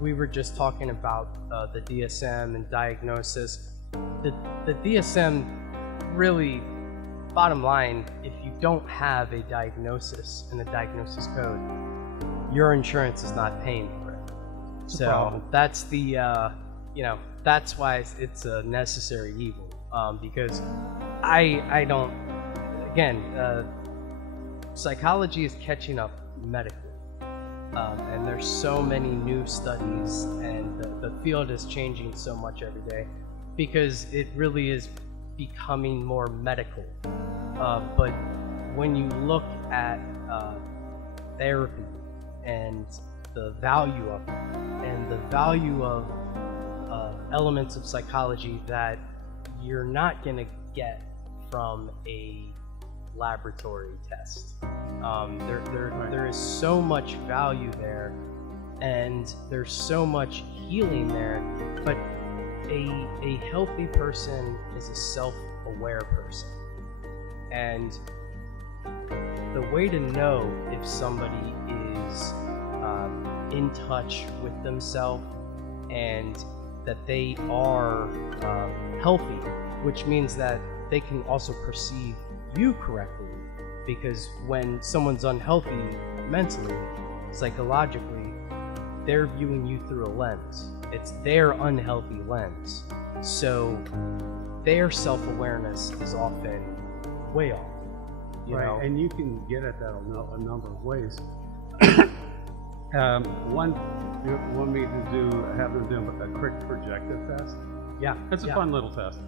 We were just talking about the DSM and diagnosis. The DSM really, bottom line, if you don't have a diagnosis and a diagnosis code, your insurance is not paying for it. So that's the, that's why it's a necessary evil. Because I don't, again, psychology is catching up medically. And there's so many new studies, and the field is changing so much every day because it really is becoming more medical. But when you look at therapy and the value of it, and the value of elements of psychology that you're not going to get from a laboratory test. There is so much value there, and there's so much healing there, but a healthy person is a self-aware person. And the way to know if somebody is in touch with themselves and that they are healthy, which means that they can also perceive you correctly, because when someone's unhealthy mentally, psychologically, they're viewing you through a lens. It's their unhealthy lens. So their self-awareness is often way off. You know? And you can get at that a number of ways. One, you want me to have them do a quick projective test? Yeah. It's a fun little test.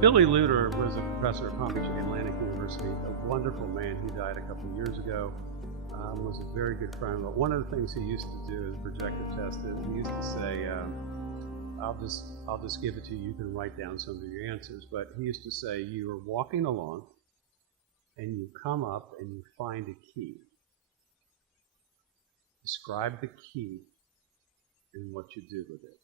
Billy Luter was a professor at Palm Beach Atlantic University, a wonderful man. He died a couple of years ago. Was a very good friend. But one of the things he used to do as a projective test is he used to say, I'll just give it to you. You can write down some of your answers. But he used to say, you are walking along, and you come up and you find a key. Describe the key and what you do with it.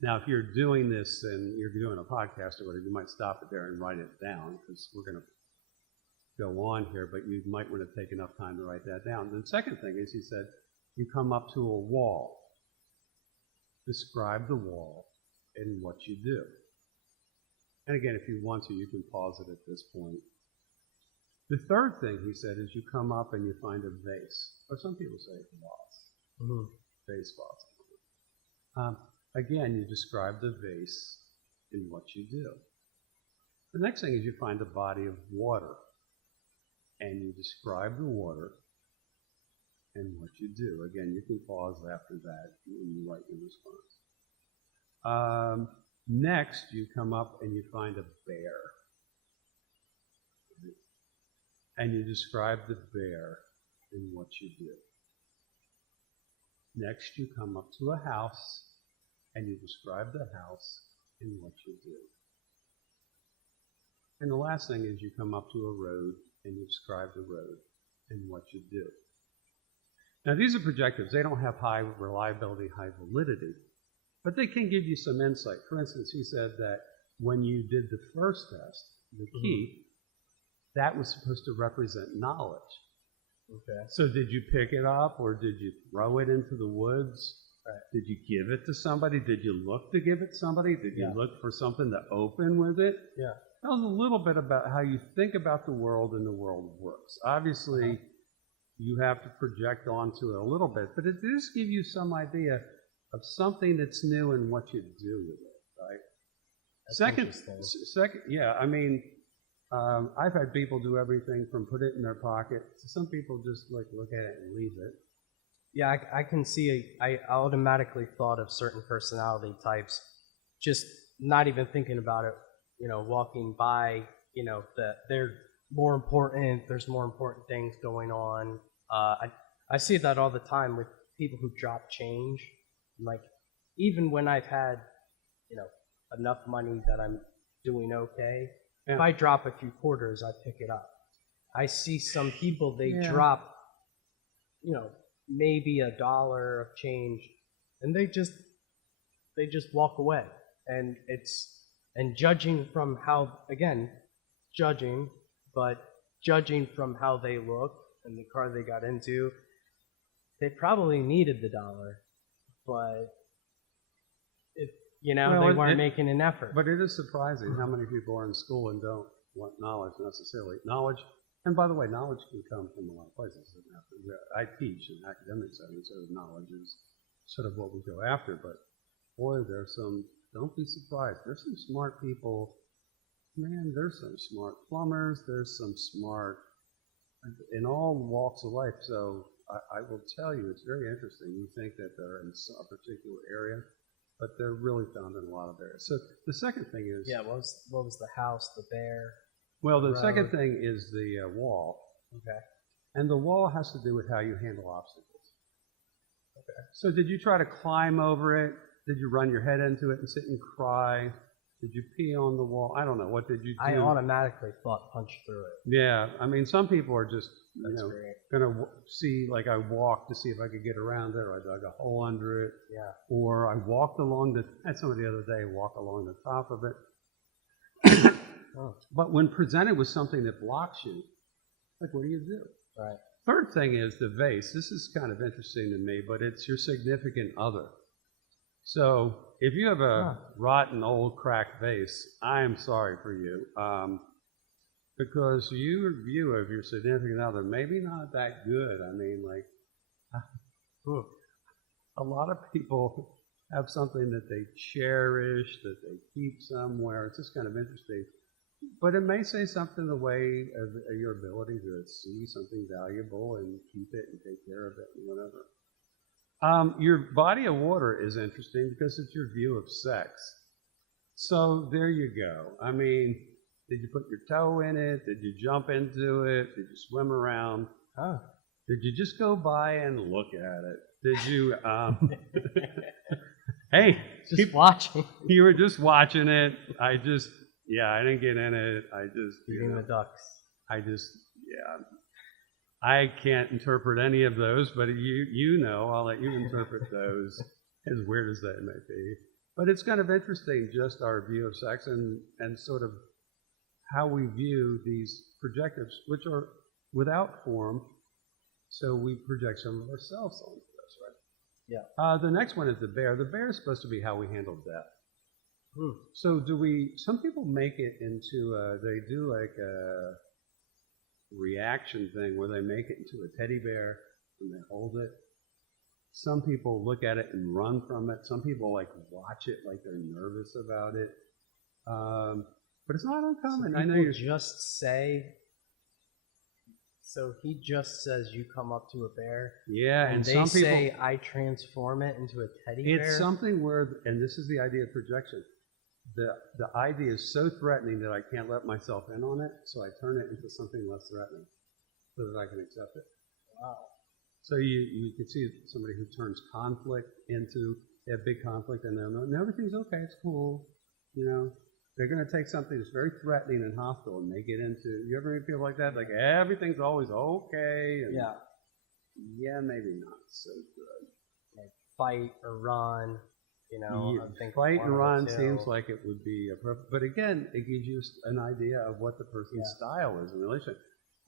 Now, if you're doing this and you're doing a podcast or whatever, you might stop it there and write it down, because we're going to go on here, but you might want to take enough time to write that down. The second thing is, he said, you come up to a wall. Describe the wall and what you do. And again, if you want to, you can pause it at this point. The third thing he said is you come up and you find a vase, or some people say vase, vase. Again, you describe the vase and what you do. The next thing is you find a body of water, and you describe the water and what you do. Again, you can pause after that when you write your response. Next, you come up and you find a bear. And you describe the bear and what you do. Next, you come up to a house and you describe the house and what you do. And the last thing is you come up to a road and you describe the road and what you do. Now, these are projectives. They don't have high reliability, high validity, but they can give you some insight. For instance, he said that when you did the first test, the key, that was supposed to represent knowledge. Okay. So did you pick it up, or did you throw it into the woods? Right. Did you give it to somebody? Did you look to give it to somebody? Did you look for something to open with it? Yeah. Tell us a little bit about how you think about the world and the world works. Obviously, you have to project onto it a little bit, but it does give you some idea of something that's new and what you do with it, right? That's second, yeah, I mean, I've had people do everything from put it in their pocket to some people just like look at it and leave it. Yeah, I can see, I automatically thought of certain personality types, just not even thinking about it, walking by, that they're more important, there's more important things going on. I see that all the time with people who drop change. Like, even when I've had, enough money that I'm doing okay, if I drop a few quarters, I pick it up. I see some people, they drop, maybe $1 of change, and they just walk away. And judging from how, again, judging from how they look and the car they got into, they probably needed the dollar, but if Well, they weren't making an effort. But it is surprising how many people are in school and don't want knowledge necessarily. Knowledge, and by the way, knowledge can come from a lot of places. I teach in academic settings, so knowledge is sort of what we go after. But boy, don't be surprised. There's some smart people. Man, there's some smart plumbers. There's some smart, in all walks of life. So I will tell you, it's very interesting. You think that they're in a particular area, but they're really found in a lot of areas. So the second thing is... Yeah, what was the house, the bear? Well, the road? second thing is the wall. Okay. And the wall has to do with how you handle obstacles. Okay. So did you try to climb over it? Did you run your head into it and sit and cry? Did you pee on the wall? I don't know. What did you do? I automatically thought punch through it. Yeah. I mean, some people are just, Great. going to see, like I walked to see if I could get around it, or I dug a hole under it. Yeah. Or I walked along I had somebody the other day walk along the top of it. Oh. But when presented with something that blocks you, like, what do you do? Right. Third thing is the vase. This is kind of interesting to me, but it's your significant other. So if you have a rotten, old, cracked vase, I am sorry for you, because your view of your significant other maybe not that good. I mean, like, a lot of people have something that they cherish, that they keep somewhere. It's just kind of interesting. But it may say something the way of your ability to see something valuable and keep it and take care of it and whatever. Your body of water is interesting because it's your view of sex. So there you go. I mean, did you put your toe in it? Did you jump into it? Did you swim around? Oh. Did you just go by and look at it? Did you, hey, just watching. You were just watching it. I didn't get in it. Eating the ducks. I can't interpret any of those, but I'll let you interpret those, as weird as they may be. But it's kind of interesting, just our view of sex and sort of how we view these projectives, which are without form, so we project some of ourselves onto this, right? Yeah. The next one is the bear. The bear is supposed to be how we handle death. Hmm. So some people make it into they do like a reaction thing where they make it into a teddy bear and they hold it. Some people look at it and run from it. Some people like watch it like they're nervous about it. But it's not uncommon. I know you just say. So he just says you come up to a bear. Yeah, and they some people say I transform it into a teddy bear. It's something where, and this is the idea of projection. The idea is so threatening that I can't let myself in on it, so I turn it into something less threatening so that I can accept it. Wow. So you can see somebody who turns conflict into a big conflict, and they'll know, and everything's okay, it's cool. They're going to take something that's very threatening and hostile and make it into, you ever feel like that? Like everything's always okay. And yeah, maybe not so good. Like fight or run. I think fight and run seems like it would be appropriate. But again, it gives you an idea of what the person's style is in relation.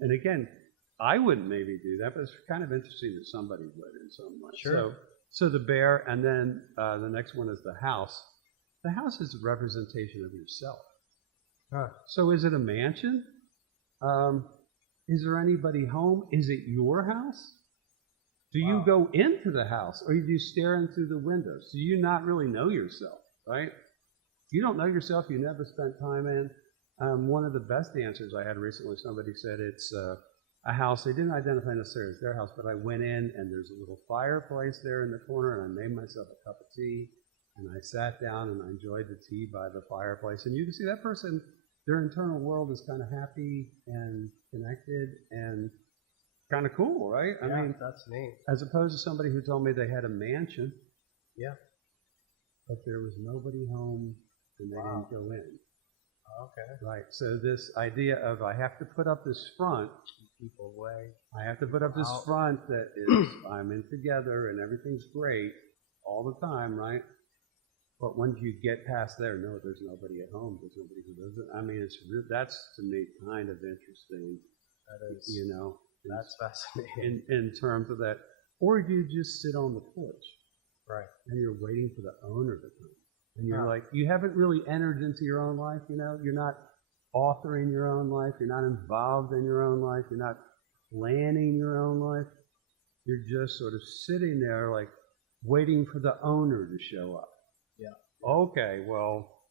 And again, I wouldn't maybe do that, but it's kind of interesting that somebody would in some way. Sure. So the bear, and then the next one is the house. The house is a representation of yourself. Huh. So is it a mansion? Is there anybody home? Is it your house? Do you go into the house, or do you stare in through the windows? Do you not really know yourself, right? You don't know yourself. You never spent time in. One of the best answers I had recently, somebody said it's a house. They didn't identify necessarily as their house, but I went in, and there's a little fireplace there in the corner, and I made myself a cup of tea, and I sat down, and I enjoyed the tea by the fireplace. And you can see that person, their internal world is kind of happy and connected and kind of cool, right? I mean, that's neat. As opposed to somebody who told me they had a mansion. Yeah. But there was nobody home and they didn't go in. Okay. Right. So this idea of I have to put up this front, keep people away. I have to put up this front that is I'm in together and everything's great all the time, right? But once you get past there, no, there's nobody at home. There's nobody who does it. I mean, that's to me kind of interesting. That is. That's fascinating. In terms of that. Or do you just sit on the porch Right. and you're waiting for the owner to come? And you're Yeah. like, you haven't really entered into your own life, you know? You're not authoring your own life. You're not involved in your own life. You're not planning your own life. You're just sort of sitting there like waiting for the owner to show up. Yeah. Okay, well,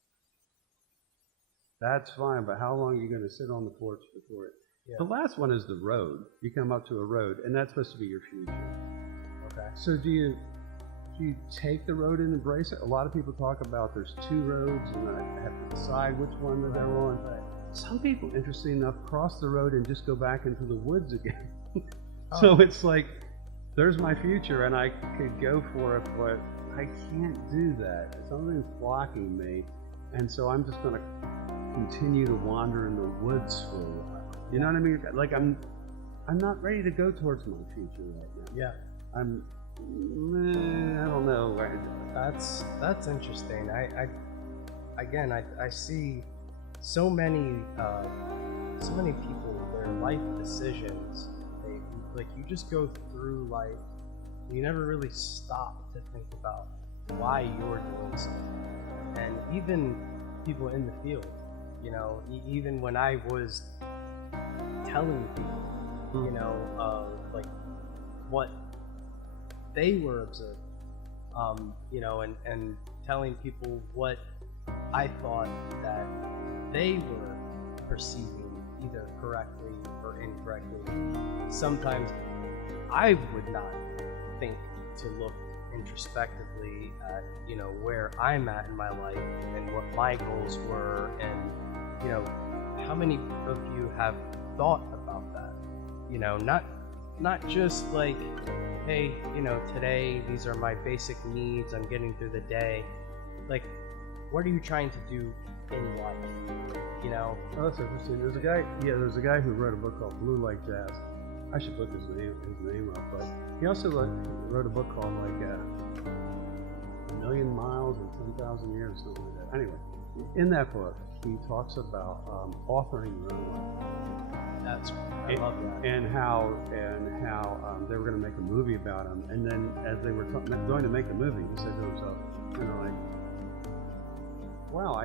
that's fine, but how long are you going to sit on the porch before it? Yeah. The last one is the road. You come up to a road, and that's supposed to be your future. Okay. So do you take the road and embrace it? A lot of people talk about there's two roads, and I have to decide which one that they're on. Right. Some people, interesting enough, cross the road and just go back into the woods again. Oh. So it's like, there's my future, and I could go for it, but I can't do that. Something's blocking me, and so I'm just going to continue to wander in the woods for a while. You know what I mean? Like I'm not ready to go towards my future right now. Yeah. I don't know. That's interesting. I see so many people, their life decisions, like you just go through life, you never really stop to think about why you're doing something. And even people in the field, you know, even when I was telling people, you know, like what they were observing, you know, and telling people what I thought that they were perceiving either correctly or incorrectly. Sometimes I would not think to look introspectively at, you know, where I'm at in my life and what my goals were, and, you know, how many of you have thought about that? You know, not just like, hey, you know, today these are my basic needs, I'm getting through the day. Like, what are you trying to do in life? You know? Oh, that's interesting. There's a guy who wrote a book called Blue Like Jazz. I should look his name up, but he also wrote a book called like A Million Miles in 10,000 Years, something like that. Anyway, in that book, he talks about authoring your own life. I love that. And how they were going to make a movie about him, and then as they were going to make the movie, he said to himself, you know, like, wow,